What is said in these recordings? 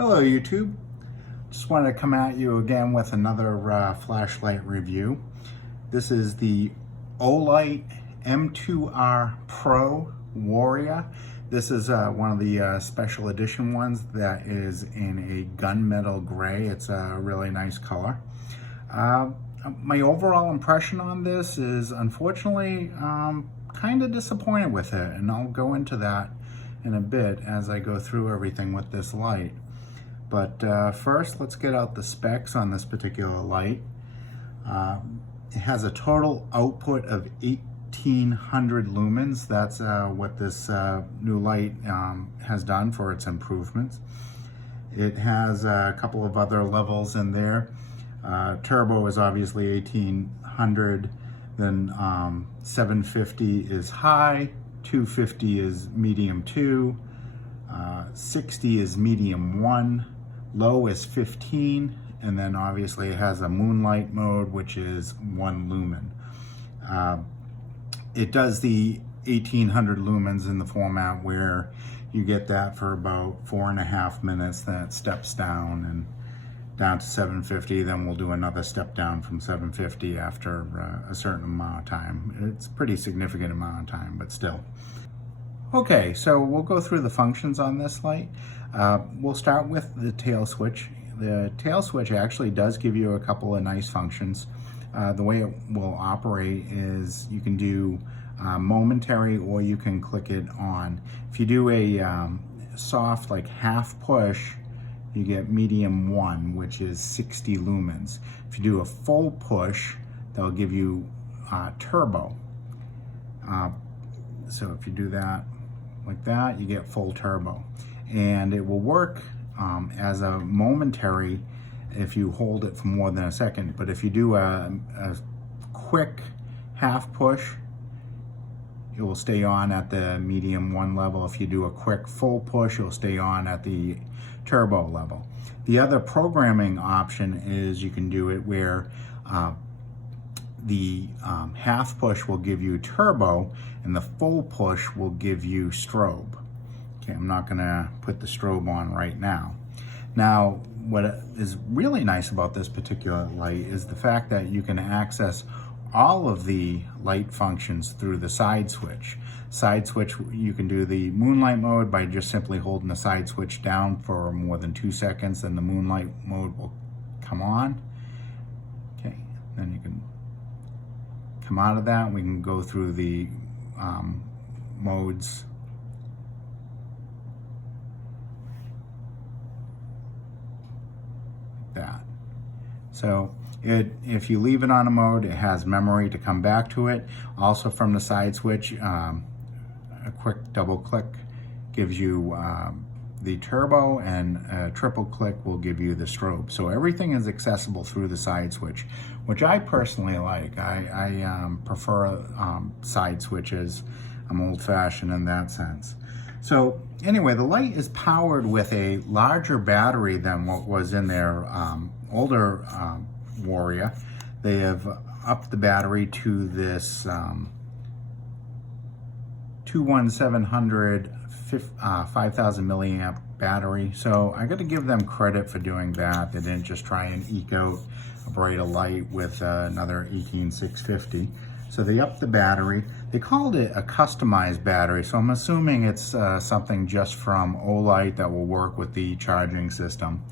Hello YouTube, just wanted to come at you again with another flashlight review. This is the Olight M2R Pro Warrior. This is one of the special edition ones that is in a gunmetal gray. It's a really nice color. My overall impression on this is unfortunately kind of disappointed with it, and I'll go into that in a bit as I go through everything with this light. But first, let's get out the specs on this particular light. It has a total output of 1800 lumens. That's what this new light has done for its improvements. It has a couple of other levels in there. Turbo is obviously 1800, then 750 is high, 250 is medium 2, 60 is medium 1, low is 15, and then obviously it has a moonlight mode, which is 1 lumen. It does the 1800 lumens in the format where you get that for about 4.5 minutes, then it steps down to 750, then we'll do another step down from 750 after a certain amount of time. It's a pretty significant amount of time, but still. Okay, so we'll go through the functions on this light. We'll start with the tail switch. The tail switch actually does give you a couple of nice functions. The way it will operate is you can do momentary, or you can click it on. If you do a soft, like half push, you get medium 1, which is 60 lumens. If you do a full push, they'll give you turbo. So if you do that like that, you get full turbo. And it will work as a momentary if you hold it for more than a second. But if you do a quick half push, it will stay on at the medium 1 level. If you do a quick full push, it will stay on at the turbo level. The other programming option is you can do it where the half push will give you turbo and the full push will give you strobe. Okay, I'm not gonna put the strobe on right now. Now, what is really nice about this particular light is the fact that you can access all of the light functions through the side switch. Side switch, you can do the moonlight mode by just simply holding the side switch down for more than 2 seconds, and the moonlight mode will come on. Okay, then you can come out of that. We can go through the modes. That. So if you leave it on a mode, it has memory to come back to it. Also from the side switch, a quick double click gives you the turbo, and a triple click will give you the strobe. So everything is accessible through the side switch, which I personally like. I prefer side switches. I'm old-fashioned in that sense. So anyway, the light is powered with a larger battery than what was in their older Warrior. They have upped the battery to this 21700 5000 milliamp battery. So I got to give them credit for doing that. They didn't just try and eke out a brighter light with another 18650. So they upped the battery. They called it a customized battery, so I'm assuming it's something just from Olight that will work with the charging system.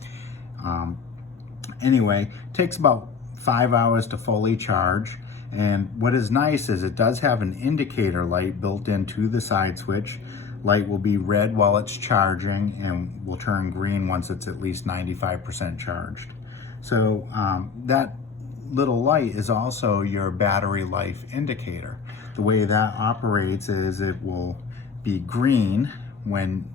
Anyway, it takes about 5 hours to fully charge. And what is nice is it does have an indicator light built into the side switch. Light will be red while it's charging and will turn green once it's at least 95% charged. So that little light is also your battery life indicator. The way that operates is it will be green when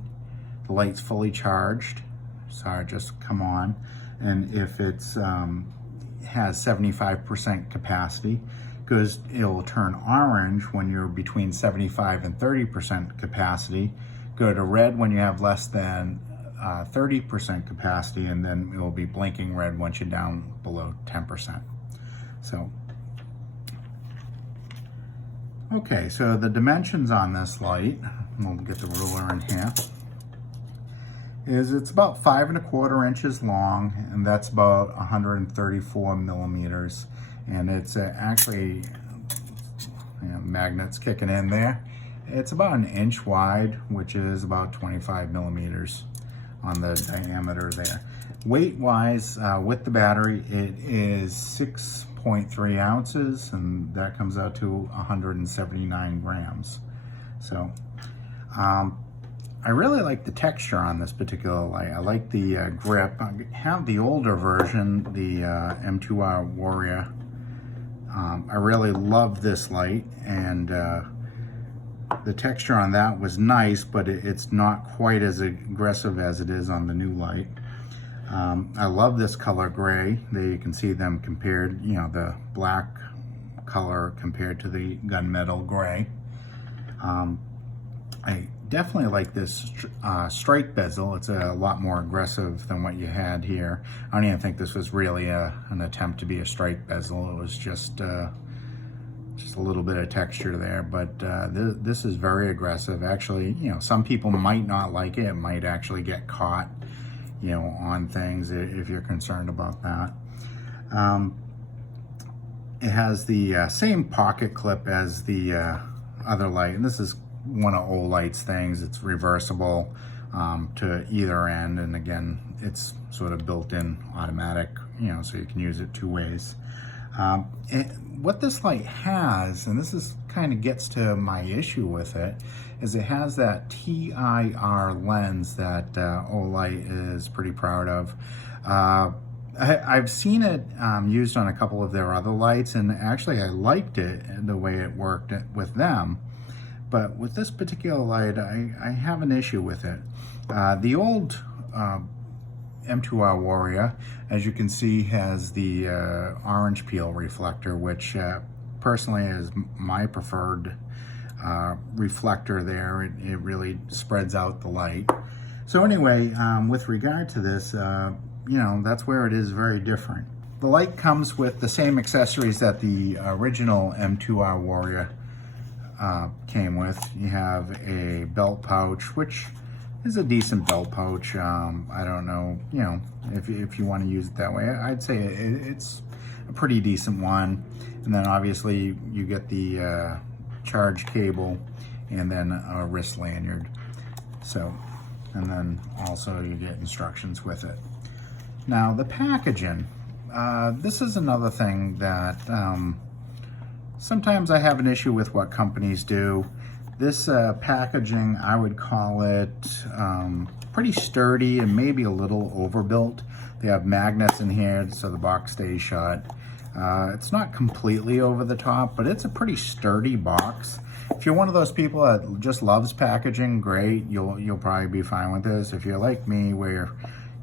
the light's fully charged. Sorry, just come on. And if it's has 75% capacity, because it'll turn orange when you're between 75 and 30% capacity, go to red when you have less than 30% capacity, and then it will be blinking red once you're down below 10%. So, okay, so the dimensions on this light, we'll get the ruler in here. is it's about 5¼ inches long, and that's about 134 millimeters. And it's actually, magnets kicking in there. It's about 1 inch wide, which is about 25 millimeters on the diameter there. Weight-wise, with the battery, it is 6.3 ounces, and that comes out to 179 grams. So, I really like the texture on this particular light. I like the grip. I have the older version, the M2R Warrior. I really love this light, and the texture on that was nice, but it's not quite as aggressive as it is on the new light. I love this color gray. There you can see them compared, the black color compared to the gunmetal gray. I definitely like this strike bezel. It's a lot more aggressive than what you had here. I don't even think this was really an attempt to be a strike bezel. It was just a little bit of texture there, but this is very aggressive. Actually, some people might not like it. It might actually get caught, on things if you're concerned about that. It has the same pocket clip as the other light, and this is one of Olight's things. It's reversible to either end, and again, it's sort of built-in automatic, so you can use it two ways. What this light has, and this is kind of gets to my issue with it, is it has that TIR lens that Olight is pretty proud of. I've seen it used on a couple of their other lights, and actually I liked it, the way it worked with them. But with this particular light, I have an issue with it. The old M2R Warrior, as you can see, has the orange peel reflector, which personally is my preferred reflector there. It really spreads out the light. So anyway, with regard to this, that's where it is very different. The light comes with the same accessories that the original M2R Warrior came with. You have a belt pouch, which is a decent belt pouch. I don't know, if you want to use it that way. I'd say it's a pretty decent one. And then obviously you get the charge cable and then a wrist lanyard. So, and then also you get instructions with it. Now the packaging, this is another thing that sometimes I have an issue with what companies do. This packaging, I would call it pretty sturdy and maybe a little overbuilt. They have magnets in here so the box stays shut. It's not completely over the top, but it's a pretty sturdy box. If you're one of those people that just loves packaging, great, you'll probably be fine with this. If you're like me, where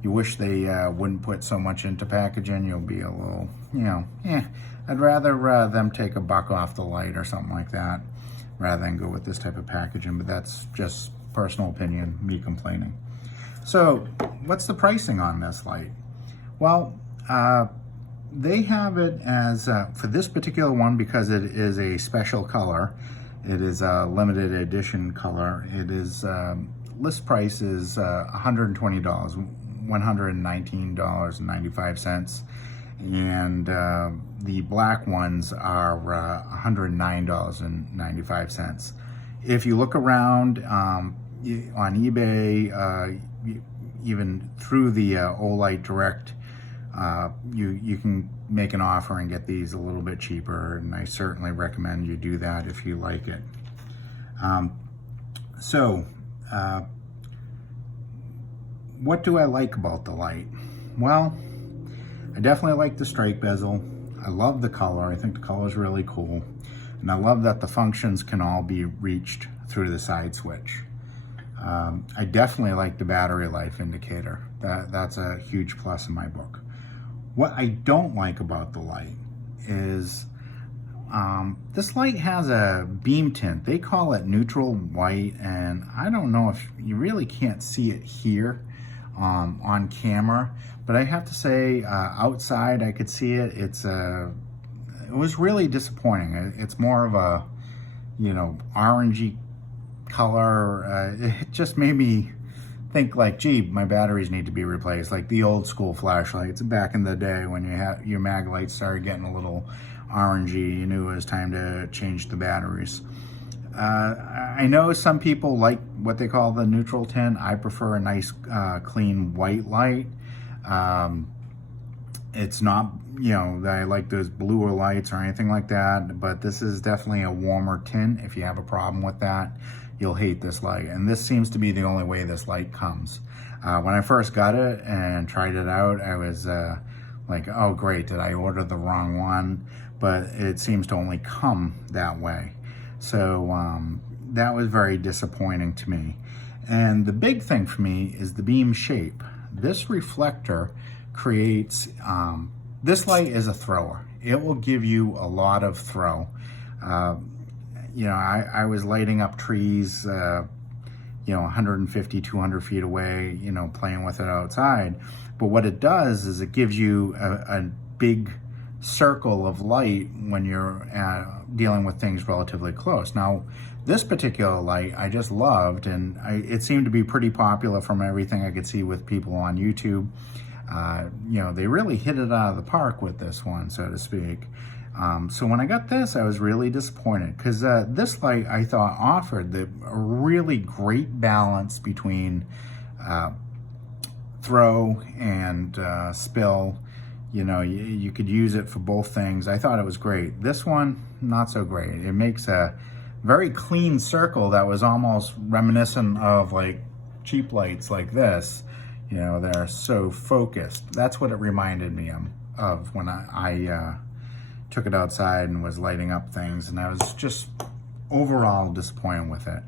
you wish they wouldn't put so much into packaging, you'll be a little, I'd rather them take a buck off the light or something like that, rather than go with this type of packaging, but that's just personal opinion, me complaining. So what's the pricing on this light? Well, they have it as, for this particular one, because it is a special color, it is a limited edition color, it is, list price is $120, $119.95. And the black ones are $109.95. If you look around on eBay, even through the Olight Direct, you can make an offer and get these a little bit cheaper, and I certainly recommend you do that if you like it. What do I like about the light? Well, I definitely like the strike bezel. I love the color. I think the color is really cool. And I love that the functions can all be reached through the side switch. I definitely like the battery life indicator. That's a huge plus in my book. What I don't like about the light is this light has a beam tint. They call it neutral white, and I don't know if you really can't see it here on camera, but I have to say outside I could see it. It was really disappointing. It's more of a orangey color. It just made me think like, gee, my batteries need to be replaced, like the old school flashlights back in the day when your mag lights started getting a little orangey. You knew it was time to change the batteries. I know some people like what they call the neutral tint. I prefer a nice clean white light. It's not, you know, that I like those bluer lights or anything like that, but this is definitely a warmer tint. If you have a problem with that, you'll hate this light. And this seems to be the only way this light comes. When I first got it and tried it out, I was like, oh great, did I order the wrong one? But it seems to only come that way. So that was very disappointing to me. And the big thing for me is the beam shape. This reflector creates, this light is a thrower. It will give you a lot of throw. You know, I was lighting up trees, you know, 150, 200 feet away, you know, playing with it outside. But what it does is it gives you a big circle of light when you're dealing with things relatively close. Now, this particular light I just loved, and it seemed to be pretty popular from everything I could see with people on YouTube. You know, they really hit it out of the park with this one, so to speak. So when I got this, I was really disappointed because this light I thought offered a really great balance between throw and spill. You know, you could use it for both things. I thought it was great. This one, not so great. It makes a very clean circle that was almost reminiscent of like cheap lights like this. You know, they're so focused. That's what it reminded me of when I took it outside and was lighting up things, and I was just overall disappointed with it.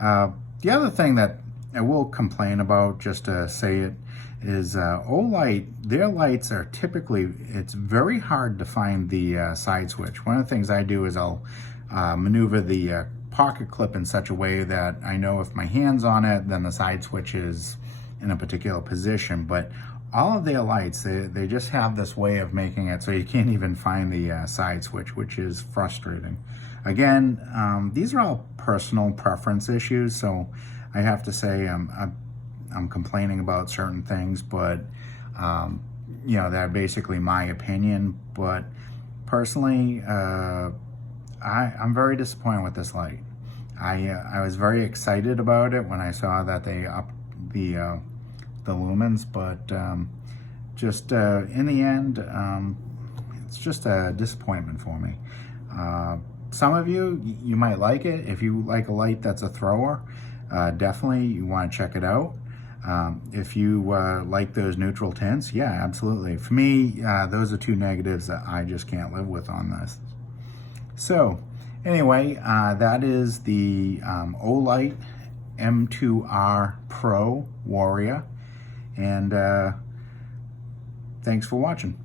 The other thing that I will complain about, just to say it, is Olight, their lights are typically, it's very hard to find the side switch. One of the things I do is I'll maneuver the pocket clip in such a way that I know if my hand's on it, then the side switch is in a particular position. But all of their lights, they just have this way of making it so you can't even find the side switch, which is frustrating. Again, these are all personal preference issues, so I have to say I'm complaining about certain things, but you know, they're basically my opinion. But personally, I'm very disappointed with this light. I was very excited about it when I saw that they upped the lumens, but just in the end, it's just a disappointment for me. Some of you might like it. If you like a light that's a thrower, definitely you want to check it out. If you like those neutral tints, yeah, absolutely. For me, those are two negatives that I just can't live with on this. So anyway, that is the Olight M2R Pro Warrior, and thanks for watching.